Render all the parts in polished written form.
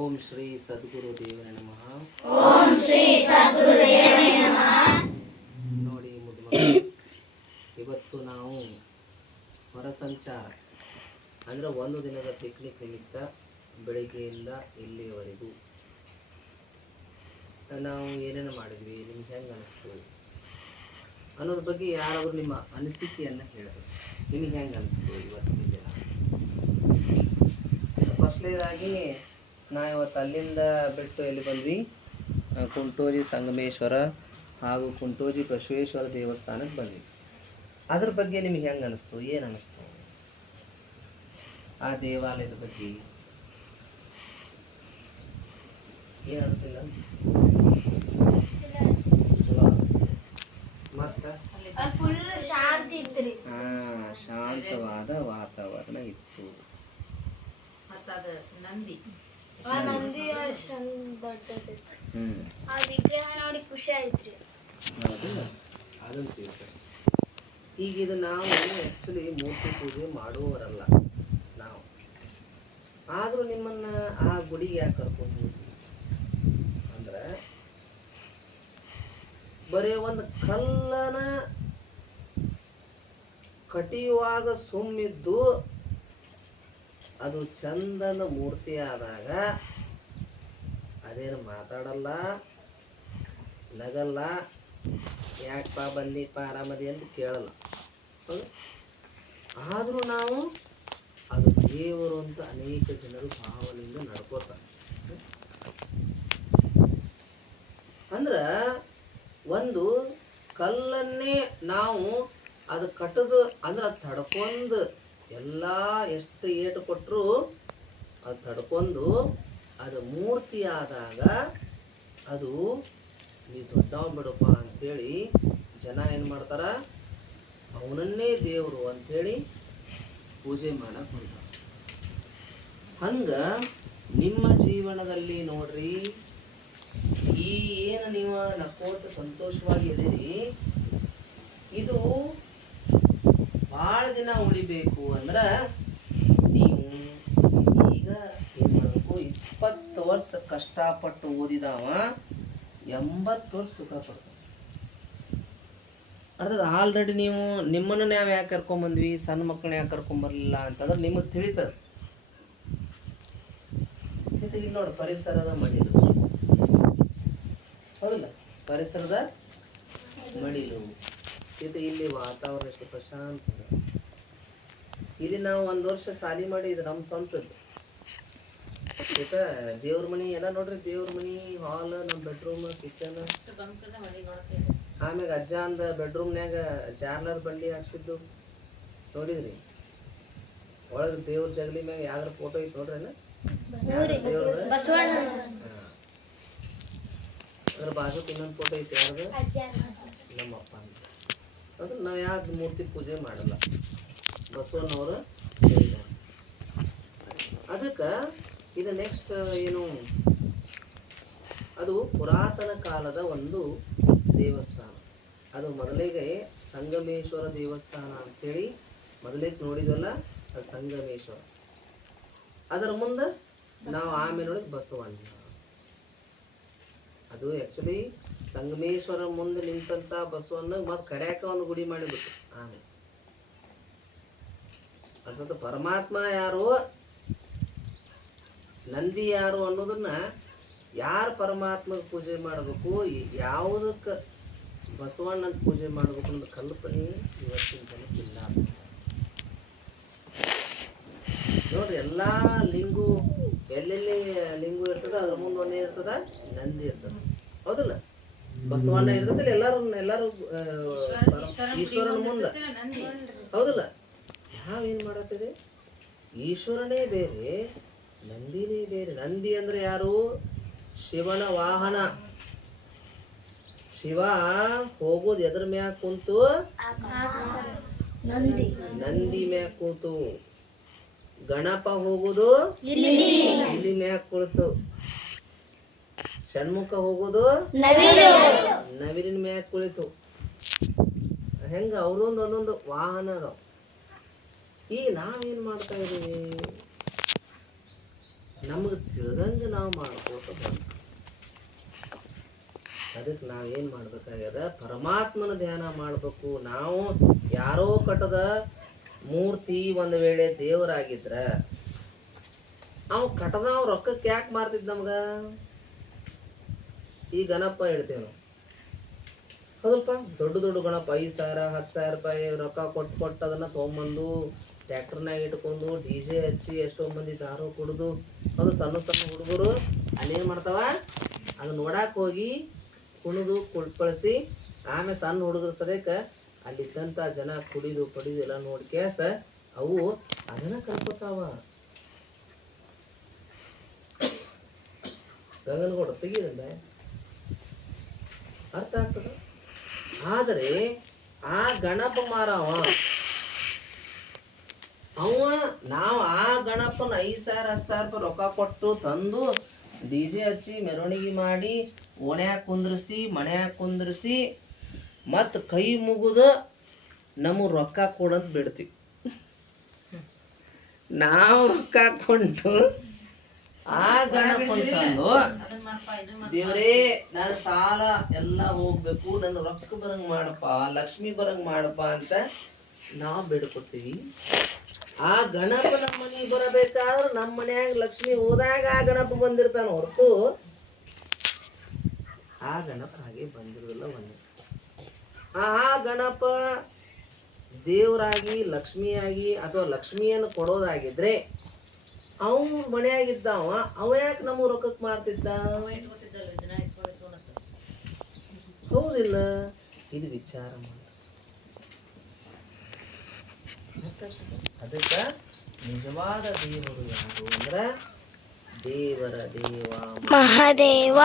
ಓಂ ಶ್ರೀ ಸದ್ಗುರುದೇವನ ನಮಃ. ಓಂ ಶ್ರೀ ಸದ್ಗುರುದೇವನೇ ನಮಃ. ನೋಡಿ ಮುದುಮಕ್ಕಳು, ಇವತ್ತು ನಾವು ಹೊರ ಸಂಚಾರ ಅಂದರೆ ಒಂದು ದಿನದ ಪಿಕ್ನಿಕ್ ನಿಮಿತ್ತ ಬೆಳಿಗ್ಗೆಯಿಂದ ಇಲ್ಲಿಯವರೆಗೂ ನಾವು ಏನೇನು ಮಾಡಿದ್ವಿ, ನಿಮ್ಗೆ ಹೆಂಗೆ ಅನಿಸ್ತು ಅನ್ನೋದ್ರ ಬಗ್ಗೆ ಯಾರಾದರೂ ನಿಮ್ಮ ಅನಿಸಿಕೆಯನ್ನು ಹೇಳಬೇಕು. ನಿಮಗೆ ಹೆಂಗೆ ಅನಿಸ್ತು ಇವತ್ತಿನ ದಿನ? ಫಸ್ಟ್ನೇದಾಗಿ ನಾವು ಇವತ್ತು ಅಲ್ಲಿಂದ ಬಿಟ್ಟು ಎಲ್ಲಿ ಬಂದ್ವಿ, ಕುಂಟೋಜಿ ಸಂಗಮೇಶ್ವರ ಹಾಗೂ ಕುಂಟೋಜಿ ಬಸವೇಶ್ವರ ದೇವಸ್ಥಾನಕ್ಕೆ ಬಂದ್ವಿ. ಅದ್ರ ಬಗ್ಗೆ ನಿಮಗೆ ಹೆಂಗೆ ಅನಿಸ್ತು, ಏನು ಅನಿಸ್ತು? ಆ ದೇವಾಲಯದ ಬಗ್ಗೆ ಏನು ಅನಿಸ್ಲಿಲ್ಲ? ಚಲೋ ಅನಿಸ್ತು. ಮತ್ತು ಫುಲ್ ಶಾಂತಿ ಇತ್ರಿ. ಶಾಂತವಾದ ವಾತಾವರಣ ಇತ್ತು. ನಂದಿ ದೊಡ್ಡದು, ಆ ವಿಗ್ರಹ ನೋಡಿ ಖುಷಿ ಆಯ್ತ್ರಿ. ಅದನ್ನು ತಿಳ್ಕೊಳ್ಳಿ. ಈಗ ಇದು ನಾವು ಆ್ಯಕ್ಚುಲಿ ಮೂರ್ತಿ ಪೂಜೆ ಮಾಡುವವರಲ್ಲ ನಾವು, ಆದರೂ ನಿಮ್ಮನ್ನು ಆ ಗುಡಿಗೆ ಯಾಕೆ ಕರ್ಕೊಂಡು ಹೋದ್ವಿ ಅಂದ್ರೆ, ಬರೀ ಒಂದು ಕಲ್ಲನ ಕಟಿಯುವಾಗ ಸುಮ್ಮಿದ್ದು ಅದು ಚಂದನ ಮೂರ್ತಿ ಆದಾಗ ಅದೇನು ಮಾತಾಡಲ್ಲ, ನಗಲ್ಲ, ಯಾಕಪ್ಪ ಬಂದಿಪ್ಪ ಆರಾಮದಿ ಅಂತ ಕೇಳಲ್ಲ. ಆದರೂ ನಾವು ಅದು ದೇವರು ಅಂತ ಅನೇಕ ಜನರು ಭಾವನೆಯಿಂದ ನಡ್ಕೋತಾರೆ. ಅಂದ್ರೆ ಒಂದು ಕಲ್ಲನ್ನೇ ನಾವು ಅದು ಕಟ್ಟದು ಅಂದ್ರೆ ಅದು ತಡ್ಕೊಂಡು ಎಲ್ಲ ಎಷ್ಟು ಏಟು ಕೊಟ್ಟರು ಅದು ತಡ್ಕೊಂಡು ಅದು ಮೂರ್ತಿ ಆದಾಗ ಅದು ನೀ ದೊಡ್ಡವ ಬಿಡಪ್ಪ ಅಂಥೇಳಿ ಜನ ಏನು ಮಾಡ್ತಾರ, ಅವನನ್ನೇ ದೇವರು ಅಂಥೇಳಿ ಪೂಜೆ ಮಾಡಕ್ಕೆ ಹೊಂಟಾರ. ಹಂಗೆ ನಿಮ್ಮ ಜೀವನದಲ್ಲಿ ನೋಡ್ರಿ, ಈ ಏನು ನೀವು ನಕ್ಕೋತ ಸಂತೋಷವಾಗಿ ಇದೀರಿ, ಇದು ಭಾಳ ದಿನ ಉಳಿಬೇಕು ಅಂದ್ರೆ ನೀವು ಈಗ ಏನು ಮಾಡಬೇಕು, 20 ವರ್ಷ ಕಷ್ಟಪಟ್ಟು ಓದಿದವ 80 ವರ್ಷ ಸುಖ ಪಡ್ತಾನೆ. ಅರ್ಥದ ಆಲ್ರೆಡಿ ನೀವು ನಿಮ್ಮನ್ನು ನಾವು ಯಾಕೆ ಕರ್ಕೊಂಬಂದ್ವಿ, ಸಣ್ಣ ಮಕ್ಕಳನ್ನ ಯಾಕೆ ಕರ್ಕೊಂಬರಲಿಲ್ಲ ಅಂತಂದ್ರೆ ನಿಮಗೆ ತಿಳಿತದೆ. ಇಲ್ಲಿ ನೋಡಿ, ಪರಿಸರದ ಮಡಿಲು, ಹೌದಲ್ಲ, ಪರಿಸರದ ಮಡಿಲು. ಇಲ್ಲಿ ವಾತಾವರಣ ಎಷ್ಟು ಪ್ರಶಾಂತ. ಇಲ್ಲಿ ನಾವು 1 ವರ್ಷ ಸಾಲಿ ಮಾಡಿ, ಇದು ನಮ್ಮ ಸ್ವಂತದ್ದು. ದೇವ್ರ ಮನಿ ಎಲ್ಲ ನೋಡ್ರಿ, ದೇವ್ರ ಮನಿ, ಹಾಲ್, ನಮ್ಮ ಬೆಡ್ರೂಮ್, ಕಿಚನ್. ಆಮ್ಯಾಗ ಅಜ್ಜ ಅಂದ ಬೆಡ್ರೂಮ್ನ್ಯಾಗ ಜಾರ್ಲರ್ ಬಂಡಿ ಹಾಕ್ಸಿದ್ದು ನೋಡಿದ್ರಿ. ಒಳಗೆ ದೇವ್ರ ಜಗಲಿ ಮ್ಯಾಗ ಯಾವ್ದಾರ ಫೋಟೋ ಐತಿ ನೋಡ್ರಿ. ಅದ್ರ ಬಾಜುಕ್ ಇನ್ನೊಂದು ಫೋಟೋ ಐತಿ, ಯಾರ್ದು? ನಮ್ಮಪ್ಪ ಅಂತ. ಅಂದ್ರೆ ನಾವು ಯಾವ್ದು ಮೂರ್ತಿ ಪೂಜೆ ಮಾಡಲ್ಲ, ಬಸವಣ್ಣವರು ಹೇಳಿದ್ದಾರೆ. ಅದಕ್ಕೆ ಇದು ನೆಕ್ಸ್ಟ್ ಏನು, ಅದು ಪುರಾತನ ಕಾಲದ ಒಂದು ದೇವಸ್ಥಾನ. ಅದು ಮೊದಲಿಗೆ ಸಂಗಮೇಶ್ವರ ದೇವಸ್ಥಾನ ಅಂಥೇಳಿ ಮೊದಲಿಗೆ ನೋಡಿದ್ವಲ್ಲ, ಅದು ಸಂಗಮೇಶ್ವರ. ಅದರ ಮುಂದೆ ನಾವು ಆಮೇಲೆ ನೋಡಿದ ಬಸವಣ್ಣ. ಅದು ಆ್ಯಕ್ಚುಲಿ ಸಂಗಮೇಶ್ವರ ಮುಂದೆ ನಿಂತಂಥ ಬಸವಣ್ಣ ಮತ್ತು ಕಡ್ಯಾಕ ಒಂದು ಗುಡಿ ಮಾಡಿಬಿಟ್ಟು ಆಮೇಲೆ ಅರ್ಥಾತ್ ಪರಮಾತ್ಮ ಯಾರು, ನಂದಿ ಯಾರು ಅನ್ನೋದನ್ನ, ಯಾರು ಪರಮಾತ್ಮಗೆ ಪೂಜೆ ಮಾಡಬೇಕು, ಯಾವುದಕ್ಕೆ ಬಸವಣ್ಣನ ಪೂಜೆ ಮಾಡಬೇಕು ಅನ್ನೋ ಕಲ್ಪನೆ ಇವತ್ತಿನ ಜನಕ್ಕಿಲ್ಲ. ನೋಡ್ರಿ, ಎಲ್ಲ ಲಿಂಗು ಎಲ್ಲೆಲ್ಲಿ ಲಿಂಗು ಇರ್ತದ, ಅದ್ರ ಮುಂದೆ ಒಂದೇ ಇರ್ತದ, ನಂದಿ ಇರ್ತದ, ಹೌದಲ್ಲ? ಬಸವಣ್ಣ ಇರ್ತದಿಲ್ಲ, ಎಲ್ಲರೂ ಈಶ್ವರನ ಮುಂದೆ, ಹೌದಲ್ಲ? ನಾವೇನು ಮಾಡತ್ತಿದೆ, ಈಶ್ವರನೇ ಬೇರೆ, ನಂದಿನೇ ಬೇರೆ. ನಂದಿ ಅಂದ್ರೆ ಯಾರು? ಶಿವನ ವಾಹನ. ಶಿವ ಹೋಗೋದು ಎದ್ರ ಮ್ಯಾಗ ಕುಂತು? ನಂದಿ ಮ್ಯಾಗ ಕೂತು. ಗಣಪ ಹೋಗುದು ಇಲಿ ಮ್ಯಾಗ ಕುಳಿತು. ಷಣ್ಮುಖ ಹೋಗುದು ನವಿಲಿನ ಮ್ಯಾಗ ಕುಳಿತು. ಹೆಂಗ ಅವ್ರದೊಂದು ಒಂದೊಂದು ವಾಹನ ಅದಾವ. ಈಗ ನಾವೇನು ಮಾಡ್ತಾ ಇದ್ದೀವಿ, ನಮಗೆ ತಿಳಿದಂಗೆ ನಾವು ಮಾಡ್ಕೋತ ಬಂದು ಅದಕ್ಕೆ ನಾವೇನು ಮಾಡ್ಬೇಕಾಗ್ಯದ ಪರಮಾತ್ಮನ ಧ್ಯಾನ ಮಾಡಬೇಕು. ನಾವು ಯಾರೋ ಕಟ್ಟದ ಮೂರ್ತಿ ಒಂದು ವೇಳೆ ದೇವರಾಗಿದ್ರ ಅವ್ ಕಟ್ಟದವ್ ರೊಕ್ಕಕ್ಕೆ ಯಾಕೆ ಮಾರ್ತಿದ್ ನಮ್ಗ? ಈ ಗಣಪ ಹೇಳ್ತೇವೆ ನಾವು, ಹೌದಲ್ಪ, ದೊಡ್ಡ ದೊಡ್ಡ ಗಣಪ 5,000 10,000 ರೂಪಾಯಿ ರೊಕ್ಕ ಕೊಟ್ಟು ಅದನ್ನ ತೊಗೊಂಬಂದು ಟ್ರ್ಯಾಕ್ಟರ್ನಾಗ ಇಟ್ಕೊಂಡು DJ ಹಚ್ಚಿ ಎಷ್ಟೋ ಮಂದಿ ದಾರು ಕುಡಿದು ಅದು ಸಣ್ಣ ಸಣ್ಣ ಹುಡುಗರು ಅಲ್ಲೇನು ಮಾಡ್ತಾವ, ಅದು ನೋಡಕ್ಕೆ ಹೋಗಿ ಕುಣಿದು ಕುಳ್ಪಳಿಸಿ ಆಮೇಲೆ ಸಣ್ಣ ಹುಡುಗರು ಸದ್ಯಕ್ಕೆ ಅಲ್ಲಿದ್ದಂಥ ಜನ ಕುಡಿದು ಪಡಿದು ಎಲ್ಲ ನೋಡಿ ಕೇಸ ಅವು ಅದನ್ನ ಕಲ್ಕೋತಾವ. ಗಂಗನಗೌಡ ತೆಗೀದಂಡ ಅರ್ಥ ಆಗ್ತದ. ಆದರೆ ಆ ಗಣಪ ಮಾರವ ನಾವು ಆ ಗಣಪನ 5,000 10,000 ರೂಪಾಯಿ ರೊಕ್ಕ ಕೊಟ್ಟು ತಂದು DJ ಹಚ್ಚಿ ಮೆರವಣಿಗೆ ಮಾಡಿ ಓಣ್ಯಾಗ ಕುಂದ್ರಿಸಿ ಮನ್ಯಾಗ ಕುಂದ್ರಿಸಿ ಮತ್ತು ಕೈ ಮುಗಿದು ನಮಗೆ ರೊಕ್ಕ ಕೊಡಂತ ಬಿಡ್ತೀವಿ. ನಾವು ರೊಕ್ಕ ಕೊಂಡು ಆ ಗಣಪನ ತಂದು ದೇವ್ರೇ ನನ್ನ ಸಾಲ ಎಲ್ಲ ಹೋಗ್ಬೇಕು, ನನ್ನ ರೊಕ್ಕ ಬರಂಗ್ ಮಾಡಪ್ಪ, ಲಕ್ಷ್ಮಿ ಬರಂಗ್ ಮಾಡಪ್ಪ ಅಂತ ನಾವು ಬೇಡ್ಕೊತೀವಿ. ಆ ಗಣಪ ನಮ್ಮ ಮನೆಗೆ ಬರಬೇಕಾದ್ರೆ ನಮ್ಮ ಮನ್ಯಾಗ ಲಕ್ಷ್ಮಿ ಹೋದಾಗ ಆ ಗಣಪ ಬಂದಿರ್ತಾನ ಹೊರತು ಆ ಗಣಪ ಹಾಗೆ ಬಂದಿರೋದಿಲ್ಲ. ಒಂದು ಆ ಗಣಪ ದೇವರಾಗಿ ಲಕ್ಷ್ಮಿಯಾಗಿ ಅಥವಾ ಲಕ್ಷ್ಮಿಯನ್ನು ಕೊಡೋದಾಗಿದ್ರೆ ಅವನು ಮನೆಯಾಗಿದ್ದಾವ, ಅವ ಯಾಕೆ ನಮ್ಮ ರೊಕ್ಕಕ್ಕೆ ಮಾರ್ತಿದ್ದ? ಹೌದಿಲ್ಲ? ಇದು ವಿಚಾರ ಮಾಡಿ. ಅದಕ್ಕೆ ನಿಜವಾದ ದೇವರು ಯಾರು ಅಂದ್ರ ದೇವರ ದೇವ ಮಹಾದೇವ,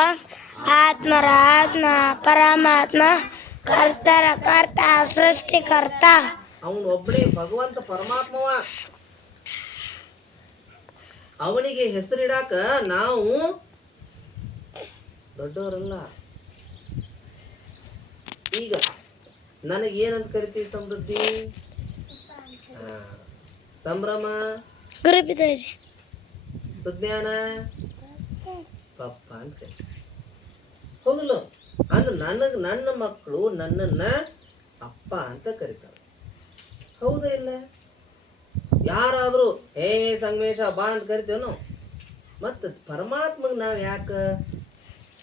ಆತ್ಮರ ಆತ್ಮ, ಪರಮಾತ್ಮ, ಕರ್ತರ ಕರ್ತ, ಸೃಷ್ಟಿಕರ್ತ. ಅವನು ಒಬ್ಬನೇ ಭಗವಂತ ಪರಮಾತ್ಮವ. ಅವನಿಗೆ ಹೆಸರಿಡಾಕ ನಾವು ದೊಡ್ಡವರಲ್ಲ. ಈಗ ನನಗೇನಂತ ಕರಿತೀವಿ? ಸಮೃದ್ಧಿ, ಸಂಭ್ರಮ, ಸುಜ್ಞಾನ, ಪಪ್ಪ ಅಂತ ಹೌದಲ್ಲ? ಅಂದ್ರೆ ನನ್ನ ಮಕ್ಕಳು ನನ್ನನ್ನ ಅಪ್ಪ ಅಂತ ಕರೀತಾರೆ. ಹೌದಾ ಇಲ್ಲ? ಯಾರಾದರೂ ಸಂಗಮೇಶ ಬಾ ಅಂತ ಕರಿತೇವೆ ನಾವು. ಮತ್ತು ಪರಮಾತ್ಮಗೆ ನಾವು ಯಾಕೆ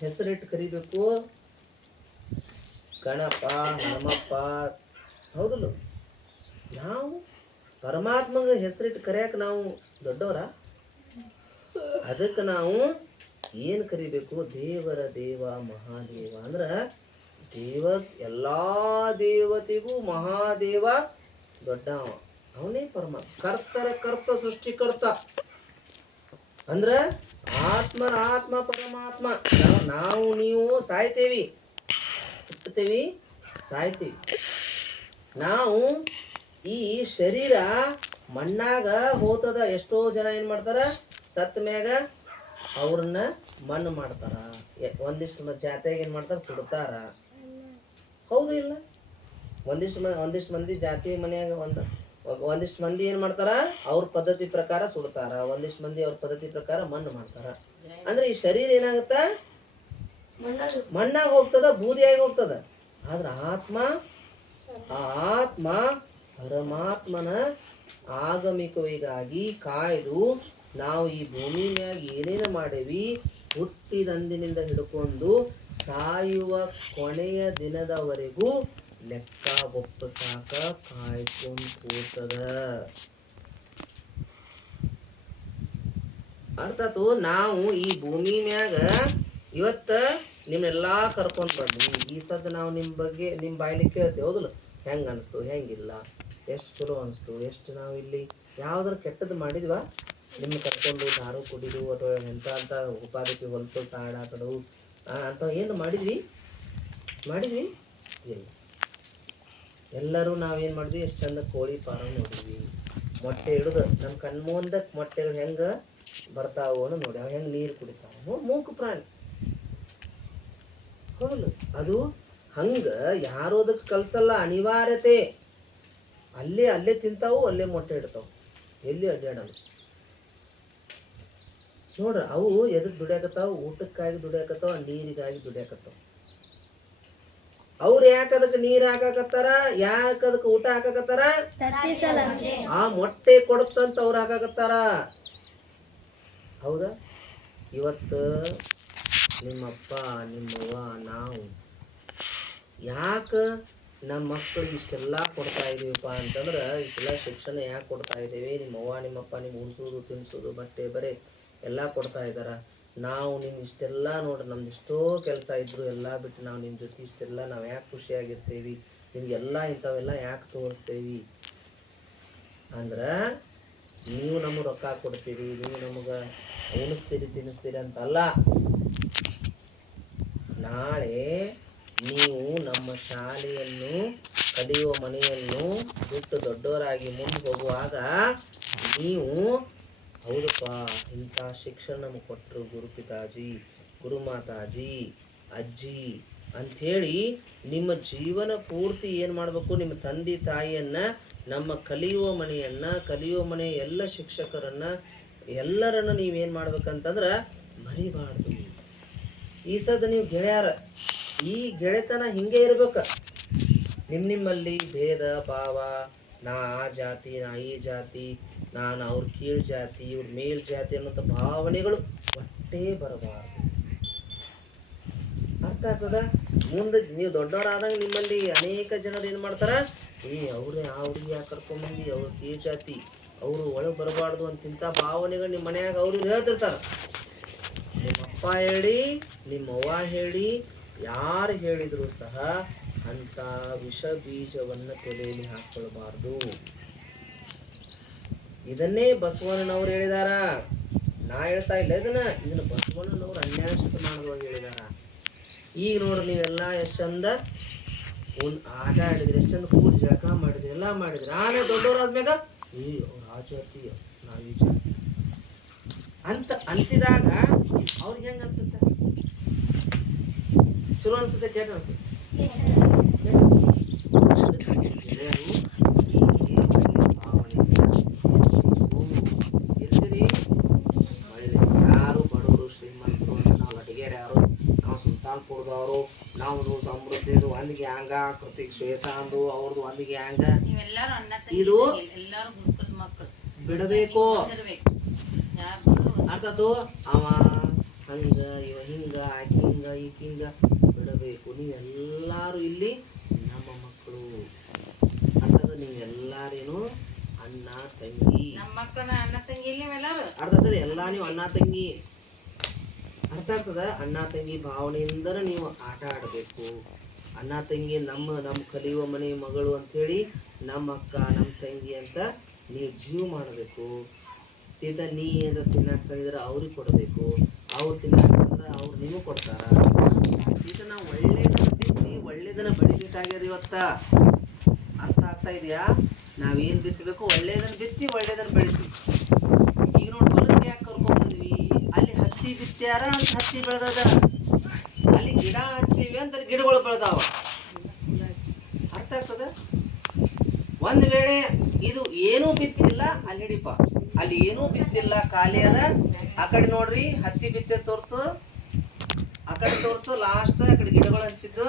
ಹೆಸರಿಟ್ಟು ಕರಿಬೇಕು? ಗಣಪ, ಹನುಮಪ್ಪ, ಹೌದಲ್ಲ? ನಾವು ಪರಮಾತ್ಮಗೆ ಹೆಸರಿಟ್ಟು ಕರೆಯಕ್ಕೆ ನಾವು ದೊಡ್ಡವರ? ಅದಕ್ಕೆ ನಾವು ಏನು ಕರಿಬೇಕು? ದೇವರ ದೇವ ಮಹಾದೇವ. ಅಂದ್ರೆ ಎಲ್ಲ ದೇವತೆಗೂ ಮಹಾದೇವ ದೊಡ್ಡವ, ಅವನೇ ಪರಮಾತ್ಮ. ಕರ್ತರ ಕರ್ತ, ಸೃಷ್ಟಿಕರ್ತ. ಅಂದ್ರೆ ಆತ್ಮರ ಆತ್ಮ ಪರಮಾತ್ಮ. ನಾವು ನೀವು ಸಾಯ್ತೇವಿ, ಹುಟ್ಟುತ್ತೇವಿ, ಸಾಯ್ತೀವಿ. ನಾವು ಈ ಶರೀರ ಮಣ್ಣಾಗ ಹೋತದ. ಎಷ್ಟೋ ಜನ ಏನು ಮಾಡ್ತಾರ, ಸತ್ತ ಮ್ಯಾಗ ಅವ್ರನ್ನ ಮಣ್ಣು ಮಾಡ್ತಾರ. ಒಂದಿಷ್ಟು ಜಾತ್ರೆಗೆ ಏನು ಮಾಡ್ತಾರ, ಸುಡ್ತಾರ. ಹೌದು ಇಲ್ಲ? ಒಂದಿಷ್ಟು ಮಂದಿ ಜಾತಿ ಮನ್ಯಾಗ ಒಂದಿಷ್ಟು ಮಂದಿ ಏನು ಮಾಡ್ತಾರ, ಅವ್ರ ಪದ್ಧತಿ ಪ್ರಕಾರ ಸುಡ್ತಾರ. ಒಂದಿಷ್ಟು ಮಂದಿ ಅವ್ರ ಪದ್ಧತಿ ಪ್ರಕಾರ ಮಣ್ಣು ಮಾಡ್ತಾರ. ಅಂದ್ರೆ ಈ ಶರೀರ ಏನಾಗುತ್ತ, ಮಣ್ಣಾಗ ಹೋಗ್ತದ, ಬೂದಿಯಾಗಿ ಹೋಗ್ತದ. ಆದ್ರೆ ಆತ್ಮ ಪರಮಾತ್ಮನ ಆಗಮಿಕವಿಗಾಗಿ ಕಾಯ್ದು ನಾವು ಈ ಭೂಮಿ ಮ್ಯಾಗ ಏನೇನು ಮಾಡೇವಿ, ಹುಟ್ಟಿದಂದಿನಿಂದ ಹಿಡ್ಕೊಂಡು ಸಾಯುವ ಕೊನೆಯ ದಿನದವರೆಗೂ ಲೆಕ್ಕ ಒಪ್ಪಸಾಕ ಕಾಯ್ಕೊಂಡು ಕೂತದ. ಅರ್ಥಾತು? ನಾವು ಈ ಭೂಮಿ ಮ್ಯಾಗ ಇವತ್ತ ನಿಮ್ಮೆಲ್ಲಾ ಕರ್ಕೊಂಡ್ ಬಂದ್ವಿ. ಈ ಸದ್ದ ನಾವು ನಿಮ್ಮ ಬಾಯ್ಲಿ ಕೇಳ್ತೇವೆ, ಹೌದಲ್ಲ? ಹೆಂಗೆ ಅನಿಸ್ತು, ಹೆಂಗಿಲ್ಲ, ಎಷ್ಟು ಚಲೋ ಅನಿಸ್ತು, ಎಷ್ಟು ನಾವು ಇಲ್ಲಿ ಯಾವ್ದಾರು ಕೆಟ್ಟದ್ದು ಮಾಡಿದ್ವಾ? ನಿಮ್ಮ ಕರ್ಕೊಂಡು ದಾರು ಕುಡಿದು ಅಥವಾ ಅಂತ ಉಪಾಧಿಕೆ ಹೊಲಸು ಸಾಡ ಕಡವು ಅಂತ ಏನು ಮಾಡಿದ್ವಿ? ಇಲ್ಲ. ಎಲ್ಲರೂ ನಾವೇನು ಮಾಡಿದ್ವಿ? ಎಷ್ಟು ಚಂದ ಕೋಳಿ ಫಾರಂ ನೋಡಿದ್ವಿ. ಮೊಟ್ಟೆ ಇಡೋದು ನಮ್ಮ ಕಣ್ಮುಂದಕ್ಕೆ ಮೊಟ್ಟೆಗಳು ಹೆಂಗೆ ಬರ್ತಾವೋ ನೋಡಿ, ಅವು ಹೆಂಗೆ ನೀರು ಕುಡಿತಾವ. ಮೂಕು ಪ್ರಾಣಿ, ಹೌದಲ್ಲ? ಅದು ಹಂಗೆ ಯಾರು ಅದಕ್ಕೆ ಕಲ್ಸಲ್ಲ, ಅನಿವಾರ್ಯತೆ. ಅಲ್ಲೇ ತಿಂತಾವು, ಅಲ್ಲೇ ಮೊಟ್ಟೆ ಇಡ್ತಾವು, ಎಲ್ಲಿ ಅಡ್ಡಾಡಲ್ಲ. ನೋಡ್ರಿ ಅವು ಎದಕ್ ದುಡಿಯಾಕತ್ತಾವ? ಊಟಕ್ಕಾಗಿ ದುಡಿಯಾಕತ್ತಾವ, ನೀರಿಗಾಗಿ ದುಡಿಯಾಕತ್ತಾವ. ಅವ್ರು ಯಾಕೆ ಅದಕ್ಕೆ ನೀರು ಹಾಕಾಕತ್ತಾರ? ಯಾಕೆ ಅದಕ್ಕೆ ಊಟ ಹಾಕಾಕತ್ತಾರ? ಆ ಮೊಟ್ಟೆ ಕೊಡುತ್ತಂತ ಅವ್ರು ಹಾಕಾಕತ್ತಾರ. ಹೌದಾ? ಇವತ್ತು ನಿಮ್ಮಪ್ಪ ನಿಮ್ಮವ್ವ ನಾವು ಯಾಕೆ ನಮ್ಮ ಮಕ್ಕಳಿಗೆ ಇಷ್ಟೆಲ್ಲ ಕೊಡ್ತಾ ಇದೀವಪ್ಪ ಅಂತಂದ್ರೆ, ಇಷ್ಟೆಲ್ಲ ಶಿಕ್ಷಣ ಯಾಕೆ ಕೊಡ್ತಾ ಇದ್ದೀವಿ? ನಿಮ್ಮವ್ವ ನಿಮ್ಮಪ್ಪ ನಿಮ್ಗೆ ಉಡಿಸೋದು ತಿನ್ನಿಸೋದು ಬಟ್ಟೆ ಬರೆ ಎಲ್ಲ ಕೊಡ್ತಾ ಇದ್ದಾರ. ನಾವು ನಿಮ್ಗೆ ಇಷ್ಟೆಲ್ಲ ನೋಡ್ರಿ, ನಮ್ದು ಎಷ್ಟೋ ಕೆಲಸ ಇದ್ರು ಎಲ್ಲ ಬಿಟ್ಟು ನಾವು ನಿಮ್ಮ ಜೊತೆ ಇಷ್ಟೆಲ್ಲ ನಾವು ಯಾಕೆ ಖುಷಿಯಾಗಿರ್ತೀವಿ? ನಿಮಗೆಲ್ಲ ಇಂಥವೆಲ್ಲ ಯಾಕೆ ತೋರಿಸ್ತೇವಿ ಅಂದ್ರೆ, ನೀವು ನಮಗೆ ರೊಕ್ಕ ಕೊಡ್ತೀರಿ, ನೀವು ನಮಗೆ ಉಣಿಸ್ತೀರಿ ತಿನ್ನಿಸ್ತೀರಿ ಅಂತಲ್ಲ. ನಾಳೆ ನೀವು ನಮ್ಮ ಶಾಲೆಯನ್ನು ಕಲಿಯುವ ಮನೆಯನ್ನು ಬಿಟ್ಟು ದೊಡ್ಡವರಾಗಿ ಮುಂದೆ ಹೋಗುವಾಗ ನೀವು ಹೌದಪ್ಪ ಇಂಥ ಶಿಕ್ಷಣ ನಮಗೆ ಕೊಟ್ಟರು ಗುರುಪಿತಾಜಿ, ಗುರುಮಾತಾಜಿ, ಅಜ್ಜಿ ಅಂಥೇಳಿ ನಿಮ್ಮ ಜೀವನ ಪೂರ್ತಿ ಏನು ಮಾಡಬೇಕು? ನಿಮ್ಮ ತಂದೆ ತಾಯಿಯನ್ನು, ನಮ್ಮ ಕಲಿಯುವ ಮನೆಯನ್ನು, ಕಲಿಯುವ ಮನೆಯ ಎಲ್ಲ ಶಿಕ್ಷಕರನ್ನು ಎಲ್ಲರನ್ನು ನೀವೇನು ಮಾಡ್ಬೇಕಂತಂದ್ರೆ ಮರಿಬಾರ್ದು. ಈ ಸದ ನೀವು ಗೆಳೆಯರ, ಈ ಗೆಳೆತನ ಹಿಂಗೆ ಇರ್ಬೇಕು. ನಿಮ್ಮಲ್ಲಿ ಭೇದ ಭಾವ, ನಾ ಆ ಜಾತಿ ನಾ ಈ ಜಾತಿ, ನಾನು ಅವ್ರ ಕೀಳ್ ಜಾತಿ ಇವ್ರ ಮೇಲ್ ಜಾತಿ ಅನ್ನೋಂಥ ಭಾವನೆಗಳು ಒಟ್ಟೇ ಬರಬಾರ್ದು. ಅರ್ಥ ಆಗ್ತದ? ಮುಂದೆ ನೀವು ದೊಡ್ಡವರಾದಂಗೆ ನಿಮ್ಮಲ್ಲಿ ಅನೇಕ ಜನರು ಏನು ಮಾಡ್ತಾರ? ಅವ್ರಿಗೆ ಯಾಕೆ ಕರ್ಕೊಂಬಂದು ಅವ್ರ ಕೀಳ್ ಜಾತಿ, ಅವರು ಒಳಗೆ ಬರಬಾರ್ದು ಅಂತಿಂಥ ಭಾವನೆಗಳು ನಿಮ್ಮ ಮನ್ಯಾಗ ಅವ್ರಿಗೆ ಹೇಳ್ತಿರ್ತಾರ. ನಿಮ್ಮಪ್ಪ ಹೇಳಿ ನಿಮ್ಮವ್ವ ಹೇಳಿ ಯಾರು ಹೇಳಿದ್ರು ಸಹ ಅಂತ ವಿಷ ಬೀಜವನ್ನು ತಲೆಯಲ್ಲಿ ಹಾಕೊಳ್ಬಾರ್ದು. ಇದನ್ನೇ ಬಸವಣ್ಣನವ್ರು ಹೇಳಿದಾರ. ನಾ ಹೇಳ್ತಾ ಇಲ್ಲ ಇದನ್ನ ಬಸವಣ್ಣನವ್ರು 12ನೇ ಶತಮಾನದೊಳಗೆ ಹೇಳಿದಾರ. ಈಗ ನೋಡ್ರಿ ನೀವೆಲ್ಲ ಎಷ್ಟು ಚಂದ ಆಟ ಆಡಿದ್ರಿ, ಎಷ್ಟು ಚಂದ ಕೂಡಿ ಜಳಕ ಮಾಡಿದ್ರಿ, ಎಲ್ಲ ಮಾಡಿದ್ರಿ. ಆಮೇಲೆ ದೊಡ್ಡವರಾದ್ಮ್ಯಾಗ ಅವ್ರು ಆ ಜಾತಿ ನಾವು ಈ ಜಾತಿ ಅಂತ ಅನ್ಸಿದಾಗ ಅವ್ರಿಗೆ ಹೆಂಗ ಅನ್ಸುತ್ತೆ? ಚಲೋ ಅನ್ಸುತ್ತೆ? ಕೇಟ ಅನ್ಸುತ್ತೆ? ಯಾರು ಬಡವರು ಶ್ರೀಮಂತರು, ನಾವು ಅಡಿಗೆರು ಯಾರು, ನಾವು ಸುಲ್ತಾನ್ಪುರದವರು, ನಾವು ಸಮೃದ್ಧಿದು ಒಂದಿಗೆ ಹಂಗ, ಕೃತಿಕ್ ಶ್ವೇತಾ ಅಂದು ಅವ್ರದ್ದು ಒಂದಿಗೆ ಹಂಗ. ಇದು ಬಿಡಬೇಕು. ಅರ್ಥಾತು ಅವ ಹಂಗ ಇವ ಹಿಂಗ ಆಕಿ ಹಿಂಗ ಈಕಿ ಹಿಂಗ ಬಿಡಬೇಕು. ನೀವೆಲ್ಲರೂ ಇಲ್ಲಿ ನಮ್ಮ ಮಕ್ಕಳು. ಅರ್ಥಾತ್ ನೀವೆಲ್ಲಾರೇನು ಅಣ್ಣ ತಂಗಿ. ಅರ್ಥಾತ್ ಎಲ್ಲ ನೀವು ಅಣ್ಣ ತಂಗಿ. ಅರ್ಥ ಆಗ್ತದ? ಅಣ್ಣ ತಂಗಿ ಭಾವನೆಯಿಂದ ನೀವು ಆಟ ಆಡಬೇಕು. ಅಣ್ಣ ತಂಗಿ ನಮ್ಮ ಕಲಿಯುವ ಮನೆ ಮಗಳು ಅಂಥೇಳಿ ನಮ್ಮ ಅಕ್ಕ ನಮ್ಮ ತಂಗಿ ಅಂತ ನೀವು ಜೀವ ಮಾಡಬೇಕು. ನೀ ಏನಾರ ತಿನ್ನಾಕ್ತಂದ್ರೆ ಅವ್ರಿಗೆ ಕೊಡಬೇಕು, ಅವ್ರು ತಿನ್ನಾಕ್ತಂದ್ರೆ ಅವ್ರು ನಿಮಗೆ ಕೊಡ್ತಾರ. ನಾವು ಒಳ್ಳೇದನ್ನ ಬಿತ್ತಿ ಒಳ್ಳೇದನ್ನ ಬೆಳಿಬೇಕಾಗ್ಯದ ಇವತ್ತ. ಅರ್ಥ ಆಗ್ತಾ ಇದೆಯಾ? ನಾವೇನು ಬಿತ್ತಬೇಕು? ಒಳ್ಳೇದನ್ನ ಬಿತ್ತಿ ಒಳ್ಳೇದನ್ನ ಬೆಳಿತೀವಿ. ಈಗ ನೋಡಿ ಹೊಲಕ್ಕೆ ಯಾಕೆ ಕರ್ಕೊಂಡ್ಬಂದ್ವಿ? ಅಲ್ಲಿ ಹತ್ತಿ ಬಿತ್ತ್ಯಾರ ಅಂತ ಹತ್ತಿ ಬೆಳೆದದ, ಅಲ್ಲಿ ಗಿಡ ಹಚ್ಚಿವಿ ಅಂತ ಗಿಡಗಳು ಬೆಳೆದಾವ. ಅರ್ಥ ಆಗ್ತದ? ಒಂದ್ ವೇಳೆ ಇದು ಏನೂ ಬಿತ್ತಿಲ್ಲ ಅಲ್ಲಿ ಹಿಡಿಪ, ಅಲ್ಲಿ ಏನೂ ಬಿತ್ತಿಲ್ಲ ಖಾಲಿ ಅದ, ಆ ಕಡೆ ನೋಡ್ರಿ ಹತ್ತಿ ಬಿತ್ತೆ ತೋರ್ಸು, ಆ ಕಡೆ ತೋರ್ಸು, ಲಾಸ್ಟ್ ಆ ಕಡೆ ಗಿಡಗಳು ಹಚ್ಚಿದ್ದು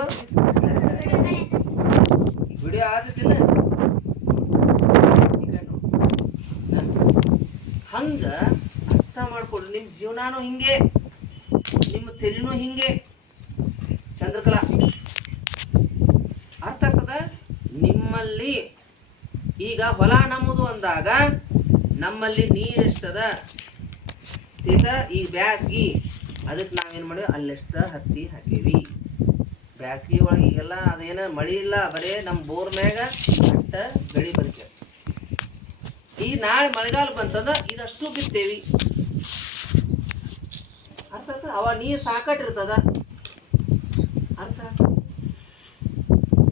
ವಿಡಿಯೋ ಆದಿಲ್ಲ. ಹಂಗ ಅರ್ಥ ಮಾಡ್ಕೊಡ್ರಿ. ನಿಮ್ಮ ಜೀವನಾನು ಹಿಂಗೆ, ನಿಮ್ಮ ತಲೆನೂ ಹಿಂಗೆ. ಚಂದ್ರಕಲಾ ಅರ್ಥ ಆಗ್ತದ? ನಿಮ್ಮಲ್ಲಿ ಈಗ ಹೊಲ ನಮ್ಮದು ಅಂದಾಗ ನಮ್ಮಲ್ಲಿ ನೀರು ಎಷ್ಟದ ಈಗ ಬ್ಯಾಸ್ಗಿ, ಅದಕ್ಕೆ ನಾವೇನು ಮಾಡಿವಿ? ಅಲ್ಲೆಷ್ಟ ಹತ್ತಿ ಹಾಕೀವಿ. ಬ್ಯಾಸ್ಗಿ ಒಳಗೆ ಈಗೆಲ್ಲ ಅದೇನ ಮಳಿ ಇಲ್ಲ, ಬರೇ ನಮ್ಮ ಬೋರ್ ಮ್ಯಾಗ ಅಷ್ಟ ಬೆಳಿ ಬರ್ತೇವೆ. ಈಗ ನಾಳೆ ಮಳೆಗಾಲ ಬಂತದ, ಇದಷ್ಟು ಬಿತ್ತೇವಿ. ಅರ್ಥ ಆಗ್ತದ? ಅವ ನೀರು ಸಾಕಟ್ಟಿರ್ತದ. ಅರ್ಥ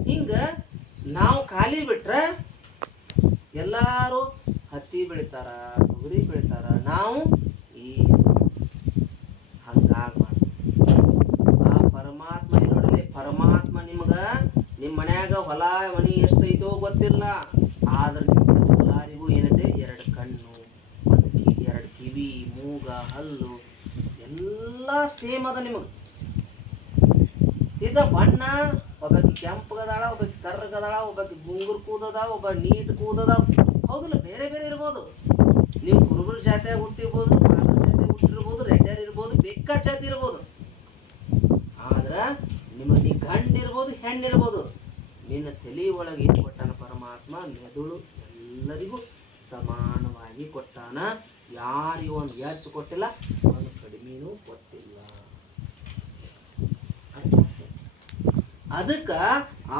ಹಿಂಗ ನಾವು ಖಾಲಿ ಬಿಟ್ರೆ ಎಲ್ಲಾರು ಹತ್ತಿ ಬೆಳಿತಾರ, ತೊಗರಿ ಬೆಳಿತಾರ, ನಾವು ಈ ಹಂಗಾಗಿ ಆ ಪರಮಾತ್ಮ ನೋಡಲಿ. ಪರಮಾತ್ಮ ನಿಮ್ಗ ನಿಮ್ಮ ಮನ್ಯಾಗ ಹೊಲ ಮನಿ ಎಷ್ಟೈತೋ ಗೊತ್ತಿಲ್ಲ, ಆದ್ರೆ ಎಲ್ಲರಿಗೂ ಏನೈತೆ? 2 ಕಣ್ಣು, 2 ಕಿವಿ, ಕಿವಿ ಮೂಗ ಹಲ್ಲು ಎಲ್ಲ ಸೇಮ್ ಅದ ನಿಮಗೆ. ಈಗ ಬಣ್ಣ ಒಬ್ಬಾಕಿ ಕೆಂಪಗದಾಳ, ಒಬ್ಬಾಕಿ ಕರ್ರಗದಾಳ, ಒಬ್ಬಾಕಿ ಗುಂಗುರು ಕೂದದ, ಒಬ್ಬ ನೀಟ್ ಕೂದದ, ಹೌದಿಲ್ಲ? ಬೇರೆ ಬೇರೆ ಇರ್ಬೋದು. ನೀವು ಕುರುಬರ ಜಾತಿಯಾಗಿ ಹುಟ್ಟಿರ್ಬೋದು, ನಾಗರ ಜಾತಿಯಾಗಿ ಹುಟ್ಟಿರ್ಬೋದು, ರೆಡ್ಡರ್ ಇರ್ಬೋದು, ಬೇಕಾದ ಜಾತಿ ಇರ್ಬೋದು. ಆದ್ರೆ ನಿಮಗೆ ನೀ ಗಂಡಿರ್ಬೋದು ಹೆಣ್ಣಿರ್ಬೋದು, ನಿನ್ನ ತಲೆ ಒಳಗೆ ಏನು ಕೊಟ್ಟಾನ ಪರಮಾತ್ಮ? ಮೆದುಳು ಎಲ್ಲರಿಗೂ ಸಮಾನವಾಗಿ ಕೊಟ್ಟಾನ. ಯಾರಿಗೂ ಒಂದು ಹೆಚ್ಚು ಕೊಟ್ಟಿಲ್ಲ, ಒಂದು ಕಡಿಮೆನೂ ಕೊಟ್ಟಿಲ್ಲ. ಅದಕ್ಕೆ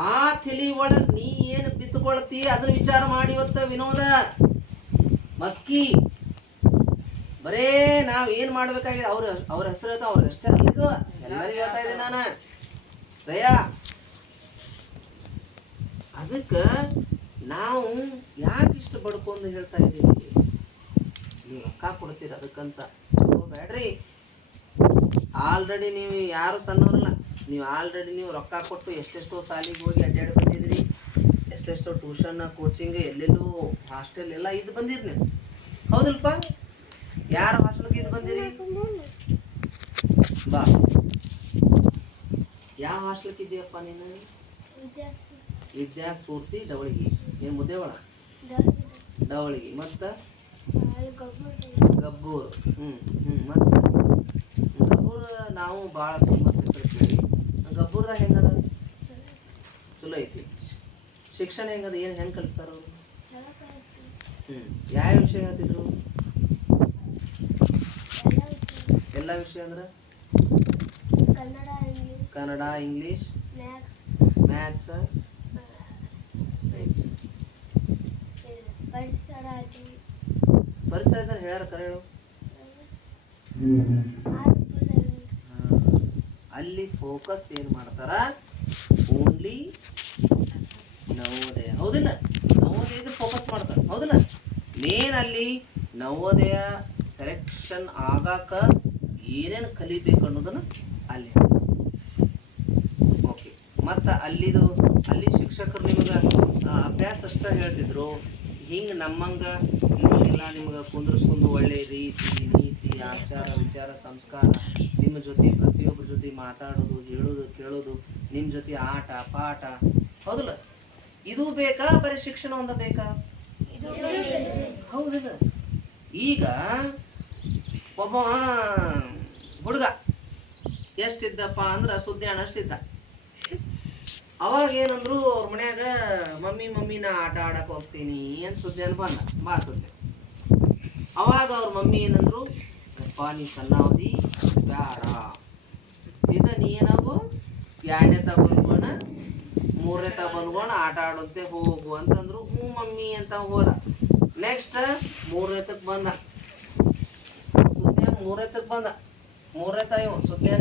ಆ ತಲೆ ಒಳಗೆ ನೀ ಏನು ಬಿತ್ತುಕೊಳ್ತಿ ಅದನ್ನ ವಿಚಾರ ಮಾಡಿ ಇವತ್ತ ವಿನೋದ ಮಸ್ಕಿ. ಬರೇ ನಾವ್ ಏನ್ ಮಾಡ್ಬೇಕಾಗಿದೆ ಅವ್ರ ಹೆಸರು ಹೇಳ್ತಾ ಅವ್ರಿಗೆ ಅಷ್ಟೇ ಅಲ್ಲಿದು ಎಲ್ಲರಿಗೂ ಹೇಳ್ತಾ ಇದ್ದೀನಿ ನಾನು ದಯಾ. ಅದಕ್ಕ ನಾವು ಯಾಕೆ ಇಷ್ಟ ಬಡ್ಕೊಂಡು ಹೇಳ್ತಾ ಇದ್ದೀವಿ? ನೀವು ರೊಕ್ಕ ಕೊಡ್ತೀರಿ ಅದಕ್ಕಂತ ಬೇಡ್ರಿ. ಆಲ್ರೆಡಿ ನೀವು ಯಾರು ಸಣ್ಣವ್ರಲ್ಲ, ನೀವು ಆಲ್ರೆಡಿ ನೀವು ರೊಕ್ಕ ಕೊಟ್ಟು ಎಷ್ಟೆಷ್ಟೋ ಸಾಲಿಗೆ ಹೋಗಿ ಅಡ್ಡಾಡಿ ಬಂದಿದ್ರಿ, ಎಷ್ಟೆಷ್ಟೋ ಟ್ಯೂಷನ್ ಕೋಚಿಂಗ್ ಎಲ್ಲೆಲ್ಲೂ ಹಾಸ್ಟೆಲ್ ಎಲ್ಲ ಇದು ಬಂದಿರಿ ನೀವು, ಹೌದಲ್ಪ? ಯಾರು ಹಾಸ್ಟೆಲ್ಗೆ ಇದು ಬಂದಿರಿ? ಬಾ, ಯಾವ ಹಾಸ್ಟೆಲ್ಗೆ ಇದೆಯಪ್ಪ ನೀನು? ವಿದ್ಯಾಸ್ಫೂರ್ತಿ ಡವಳಿಗೆ. ಏನು ಮುದ್ದೇವಳ ಡವಳಿಗೆ ಮತ್ತು ಗಬ್ಬೂರು. ಮತ್ತು ಗಬ್ಬೂರು ನಾವು ಭಾಳ ಫೇಮಸ್ ಹೆಸರು ಕೇಳಿ. ಗಬ್ಬೂರ್ದಾಗ ಹೆಂಗದ? ಚಲೋ ಐತಿ. ಶಿಕ್ಷಣ ಹೆಂಗದ? ಏನು ಹೆಂಗೆ ಕಲಿಸ್ತಾರ ಅವರು? ಯಾವ ವಿಷಯ ಹೇಳ್ತಿದ್ರು? ಎಲ್ಲ ವಿಷಯ ಅಂದ್ರೆ ಕನ್ನಡ, ಇಂಗ್ಲೀಷ್, ಮ್ಯಾಥ್ಸ್, ಪರಿಸರ ಇದ್ರೆ ಹೇಳ್ಯಾರ ಕರೆ ಹೇಳು. ಅಲ್ಲಿ ಫೋಕಸ್ ಏನು ಮಾಡ್ತಾರ? ಓನ್ಲಿ ನವೋದಯ, ಹೌದಿಲ್ಲ? ನವೋದಯದ ಫೋಕಸ್ ಮಾಡ್ತಾರೆ, ಹೌದಿಲ್ಲ? ಮೇನ್ ಅಲ್ಲಿ ನವೋದಯ ಸೆಲೆಕ್ಷನ್ ಆಗಾಕ ಏನೇನು ಕಲಿಬೇಕು ಅನ್ನೋದನ್ನ ಅಲ್ಲಿ. ಓಕೆ, ಮತ್ತು ಅಲ್ಲಿ ಶಿಕ್ಷಕರು ನಿಮಗೆ ಅಭ್ಯಾಸ ಅಷ್ಟೇ ಹೇಳ್ತಿದ್ರು. ಹಿಂಗೆ ನಮ್ಮಂಗೆ ನಿಮಗೆಲ್ಲ ನಿಮ್ಗೆ ಕುಂದ್ರಿಸ್ಕೊಂಡು ಒಳ್ಳೆ ರೀತಿ ನೀತಿ ಆಚಾರ ವಿಚಾರ ಸಂಸ್ಕಾರ, ನಿಮ್ಮ ಜೊತೆ ಪ್ರತಿಯೊಬ್ಬರ ಜೊತೆ ಮಾತಾಡೋದು, ಹೇಳೋದು, ಕೇಳೋದು, ನಿಮ್ಮ ಜೊತೆ ಆಟ ಪಾಠ, ಹೌದಲ್ಲ? ಇದು ಬೇಕಾ? ಬರೀ ಶಿಕ್ಷಣ ಒಂದ ಬೇಕಾ? ಹೌದಿಲ್ಲ? ಈಗ ಒಬ್ಬ ಹುಡುಗ ಎಷ್ಟಿದ್ದಪ್ಪ ಅಂದ್ರೆ ಸುದ್ದಿಯಾಣ ಅಷ್ಟಿದ್ದ. ಅವಾಗ ಏನಂದ್ರು ಅವ್ರ ಮನ್ಯಾಗ, ಮಮ್ಮಿ ನಾ ಆಟ ಆಡಕ್ಕೆ ಹೋಗ್ತೀನಿ ಅಂತ ಸುದ್ದಿಯಾನ ಬಂದ, ಬಾ ಸುದ್ದಿ. ಅವಾಗ ಅವ್ರ ಮಮ್ಮಿ ಏನಂದ್ರು, ಅಪ್ಪ ನೀ ಸಣ್ಣವದಿ ಬೇಡ, ಇದ ನೀ ಏನಾಗು 2ನೇ ತ ಬಂದ್ಕೋಣ 3ನೇ ತ ಬಂದ್ಕೋಣ ಆಟ ಆಡೋಂತೆ ಹೋಗು ಅಂತಂದ್ರು. ಹ್ಞೂ ಮಮ್ಮಿ ಅಂತ ಹೋದ. ನೆಕ್ಸ್ಟ್ 3ನೇ ತಕ್ ಬಂದ ಸುದ್ದಿಯ, 3ನೇ ತಕ್ ಬಂದ. 3ನೇ ತ ಇವ್ ಸುದ್ದಿಯ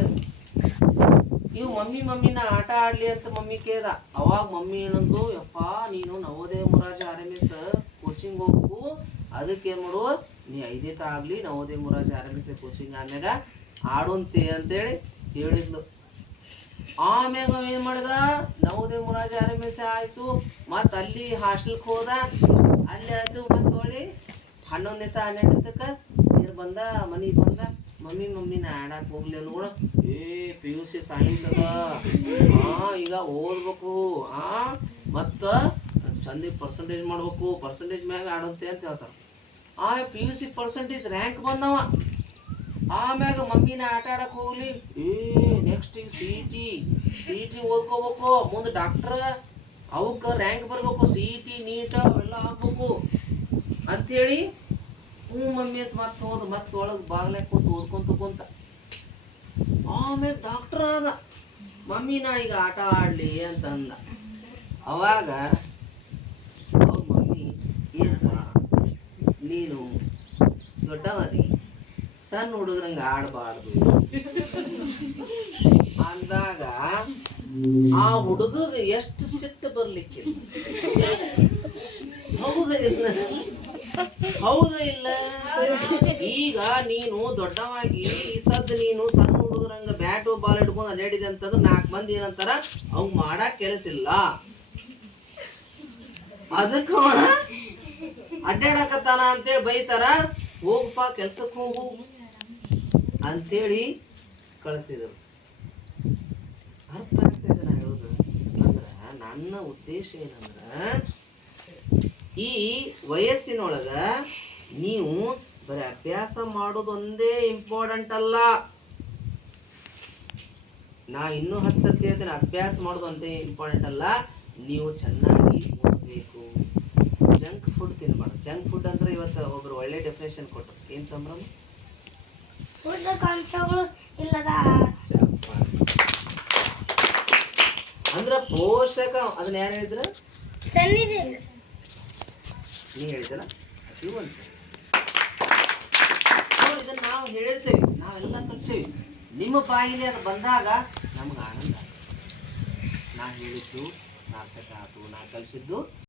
ಇವು ಮಮ್ಮಿನ ಆಟ ಆಡ್ಲಿ ಅಂತ ಮಮ್ಮಿ ಕೇಳ್ದ. ಅವಾಗ ಮಮ್ಮಿ ಏನಂದ್ರು, ಯಪ್ಪ ನೀನು ನವೋದಯ ಮೊರಾರ್ಜಿ RMS ಕೋಚಿಂಗ್ ಹೋಗ್ಬೇಕು, ಅದಕ್ಕೆ ಏನು ಮಾಡು, ನೀ 5ನೇ ತ ಆಗ್ಲಿ ನವೋದಯ ಮೊರಾರ್ಜಿ RMS ಕೋಚಿಂಗ್ ಆಮ್ಯಾಗ ಆಡುವಂತೆ ಅಂತೇಳಿ ಹೇಳಿದ್ಲು. ಆಮ್ಯಾಗ ಅವ ಏನು ಮಾಡಿದ, ನವೋದಯ ಮೊರಾರ್ಜಿ RMS ಆಯಿತು. ಮತ್ತು ಅಲ್ಲಿ ಹಾಸ್ಟೆಲ್ಗೆ ಹೋದ, ಅಲ್ಲಿ ಆಯಿತು. ಮತ್ತು ಹೊಳ್ಳಿ 11ನೇ ತ 12ನೇ ತಕ್ಕ ನೀರು ಬಂದ, ಮನೆಗೆ ಬಂದ. ಮಮ್ಮಿ ನಾ ಆಡಕ್ಕೆ ಹೋಗ್ಲಿ ಅನ್ಕೊಳ. PUC ಸೈನ್ಸ್ ಅದ, ಈಗ ಓದ್ಬೇಕು, ಮತ್ತು ಚಂದಿಗೆ ಪರ್ಸೆಂಟೇಜ್ ಮಾಡ್ಬೇಕು, ಪರ್ಸೆಂಟೇಜ್ ಮ್ಯಾಗ ಆಡುತ್ತೆ ಅಂತ ಹೇಳ್ತಾರೆ. PUC ಪರ್ಸೆಂಟೇಜ್ ರ್ಯಾಂಕ್ ಬಂದವ. ಆಮ್ಯಾಗ ಮಮ್ಮಿನ ಆಟ ಆಡಕ್ಕೆ ಹೋಗ್ಲಿ, ನೆಕ್ಸ್ಟ್ ಈಗ CET ಓದ್ಕೋಬೇಕು, ಮುಂದೆ ಡಾಕ್ಟ್ರ ಅವಕ್ಕೆ ರ್ಯಾಂಕ್ ಬರ್ಬೇಕು, CET ನೀಟ್ ಅವೆಲ್ಲ ಆಗ್ಬೇಕು ಅಂಥೇಳಿ ಹ್ಞೂ ಮಮ್ಮಿ ಅಂತ ಮತ್ತೆ ಹೋದ. ಮತ್ತೆ ಒಳಗೆ ಬಾಗ್ಲಾಗ ಕೂತು ಓದ್ಕೊಂತ ಆಮ್ಯಾಗ ಡಾಕ್ಟರ್ ಆದ. ಮಮ್ಮಿ ನಾ ಈಗ ಆಟ ಆಡಲಿ ಅಂತ ಅಂದ. ಅವಾಗ ಅವ್ರ ಮಮ್ಮಿ, ನೀನು ದೊಡ್ಡವದಿ, ಸಣ್ಣ ಹುಡುಗ್ರಂಗೆ ಆಡಬಾರ್ದು ಅಂದಾಗ ಆ ಹುಡುಗಗೆ ಎಷ್ಟು ಸಿಟ್ಟು ಬರ್ಲಿಕ್ಕೆ, ಹೌದ ಇಲ್ಲ? ಈಗ ನೀನು ದೊಡ್ಡವಾಗಿ ಸದ್ ನೀನು ಸಣ್ಣ ಹುಡುಗರಂಗ ಬ್ಯಾಟು ಬಾಲ್ ಹಿಡ್ಕೊಂಡು ಅಡ್ಡಾಡಿದೆ ಅಂತಂದ್ರೆ 4 ಮಂದಿ ಏನಂತಾರ, ಅವ್ ಮಾಡಕ್ ಕೆಲಸ ಇಲ್ಲ, ಅದಕ್ಕ ಅಡ್ಡಾಡಕತ್ತಾನ ಅಂತೇಳಿ ಬೈತಾರ. ಹೋಗಪ್ಪ ಕೆಲ್ಸಕ್ಕೆ ಹೋಗು ಅಂತೇಳಿ ಕಳಿಸಿದರು. ಅರ್ಥ ಆಗ್ತಾ ಇದೆ ನಾ ಹೇಳೋದು? ಅಂದ್ರೆ ನನ್ನ ಉದ್ದೇಶ ಏನಂದ್ರ ಈ ವಯಸ್ಸಿನೊಳಗ ನೀವು ಬರೀ ಅಭ್ಯಾಸ ಮಾಡೋದೊಂದೇ ಇಂಪಾರ್ಟೆಂಟ್ ಅಲ್ಲ. ನಾ ಇನ್ನೂ 10 ಸರ್ತಿ ಹೇಳ್ತೇನೆ, ಅಭ್ಯಾಸ ಮಾಡೋದು ಅಂತ ಇಂಪಾರ್ಟೆಂಟ್ ಅಲ್ಲ, ನೀವು ಚೆನ್ನಾಗಿ ಓದಬೇಕು. ಜಂಕ್ ಫುಡ್ ತಿನ್ಬಾರ್ದು. ಜಂಕ್ ಫುಡ್ ಅಂದ್ರೆ ಇವತ್ತು ಒಬ್ರು ಒಳ್ಳೆ ಡೆಫಿನೇಷನ್ ಕೊಟ್ಟರು. ಏನ್ ಸಂಭ್ರಮ? ಪೋಷಕಾಂಶಗಳು ಇಲ್ಲದ ಅಂದ್ರ ಪೋಷಕ. ಅದನ್ನ ಯಾರು ಹೇಳಿದ್ರ? ಸನ್ನಿದೇವಿ. ನೀ ಹೇಳಿದಲ್ಲ ಇದನ್ನ ನಾವು ಹೇಳಿರ್ತೇವೆ, ನಾವೆಲ್ಲ ಕಲ್ಸೇವಿ. ನಿಮ್ಮ ಬಾಯಿಲಿ ಅದು ಬಂದಾಗ ನಮ್ಗೆ ಆನಂದ. ನಾ ಹೇಳಿದ್ದು ಸಾರ್ಥಕ ಆಯ್ತು, ನಾ ಕಲಿಸಿದ್ದು